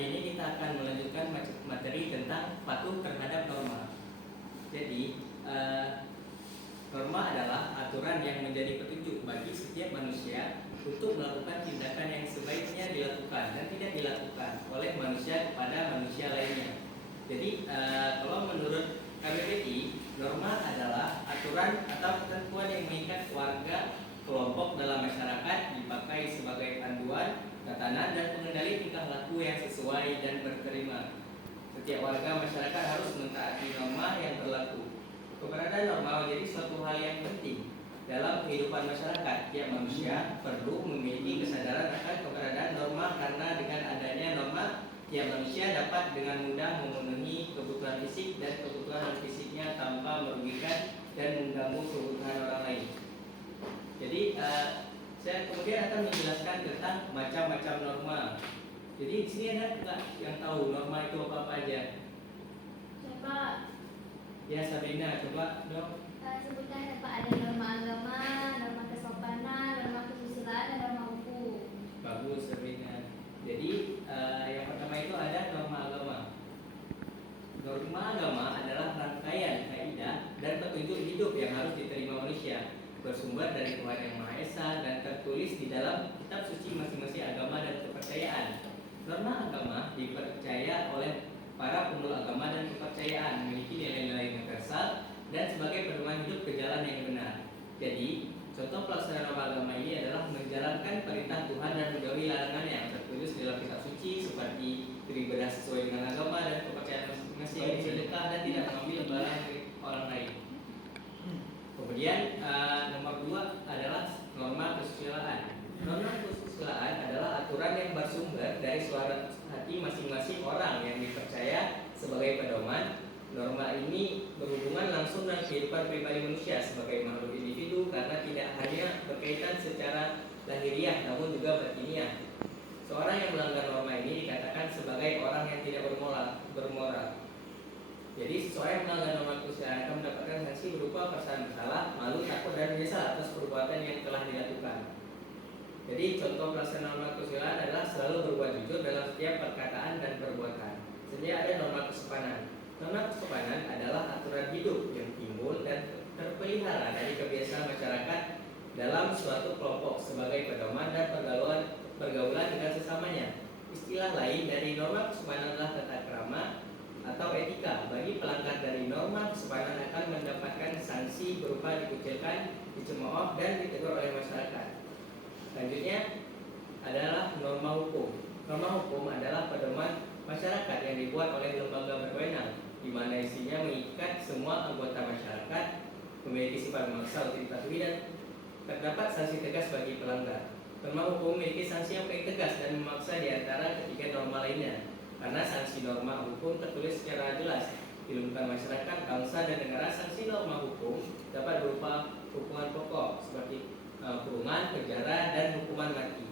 hari ini kita akan melanjutkan materi tentang patuh terhadap norma. Jadi, norma adalah aturan yang menjadi petunjuk bagi setiap manusia untuk melakukan tindakan yang sebaiknya dilakukan dan tidak dilakukan oleh manusia kepada manusia lainnya. Jadi, kalau menurut KBBI, norma adalah aturan atau ketentuan yang mengikat warga kelompok dalam masyarakat, dipakai sebagai panduan, tatanan, dan pengendali tingkah laku yang sesuai dan berterima. Setiap warga masyarakat harus mentaati norma yang berlaku. Keberadaan norma menjadi suatu hal yang penting dalam kehidupan masyarakat. Tiap manusia perlu memiliki kesadaran akan keberadaan norma, karena dengan adanya norma, tiap manusia dapat dengan mudah memenuhi kebutuhan fisik dan kebutuhan non-fisiknya tanpa merugikan dan mengganggu kebutuhan orang lain. Jadi saya kemudian akan menjelaskan tentang macam-macam norma. Jadi di sini ada nggak yang tahu norma itu apa aja? Coba. Ya, Sabrina, coba dong. Sebutkan apa, ada norma agama, norma kesopanan, norma kesusilaan, dan norma hukum. Bagus, Sabrina. Jadi yang pertama itu ada norma agama. Norma agama adalah rangkaian kaidah dan petunjuk hidup yang harus diterima manusia, bersumber dari Tuhan Yang Maha Esa dan tertulis di dalam kitab suci masing-masing agama dan kepercayaan. Norma agama dipercaya oleh para pemeluk agama dan kepercayaan, memiliki nilai-nilai universal dan sebagai pedoman hidup ke jalan yang benar. Jadi, contoh pelaksanaan norma agama ini adalah menjalankan perintah Tuhan dan menjauhi larangan yang tertulis dalam kitab suci, seperti beribadah sesuai dengan agama dan kepercayaan masing-masing, sedekah, dan tidak mengambil barang milik orang lain. Kemudian nomor 2 adalah norma kesusilaan. Norma kesusilaan adalah aturan yang bersumber dari suara hati masing-masing orang yang dipercaya sebagai pedoman. Norma ini berhubungan langsung dengan kehidupan pribadi manusia sebagai makhluk individu, karena tidak hanya berkaitan secara lahiriah namun juga batiniah. Seorang yang melanggar norma ini dikatakan sebagai orang yang tidak bermoral. Jadi seseorang yang melanggar norma kesusilaan akan mendapatkan sanksi berupa perasaan bersalah, malu, takut, dan menyesal atas perbuatan yang telah dilakukan. Jadi contoh pelaksanaan norma kesusilaan adalah selalu berbuat jujur dalam setiap perkataan dan perbuatan. Selanjutnya ada norma kesopanan. Norma kesopanan adalah aturan hidup yang timbul dan terpelihara dari kebiasaan masyarakat dalam suatu kelompok sebagai pedoman dan pergaulan dengan sesamanya. Istilah lain dari norma kesopanan adalah tata krama atau etika. Bagi pelanggar dari norma kesopanan akan mendapatkan sanksi berupa dikucilkan, dicemooh, dan ditegur oleh masyarakat. Selanjutnya adalah norma hukum. Norma hukum adalah pedoman masyarakat yang dibuat oleh lembaga berwenang, di mana isinya mengikat semua anggota masyarakat, memiliki sifat memaksa untuk dipatuhi, dan terdapat sanksi tegas bagi pelanggar. Norma hukum memiliki sanksi yang paling tegas dan memaksa di antara ketiga norma lainnya, karena sanksi norma hukum tertulis secara jelas di lingkungan masyarakat, bangsa, dan negara. Sanksi norma hukum dapat berupa hukuman pokok seperti kurungan, penjara, dan hukuman mati.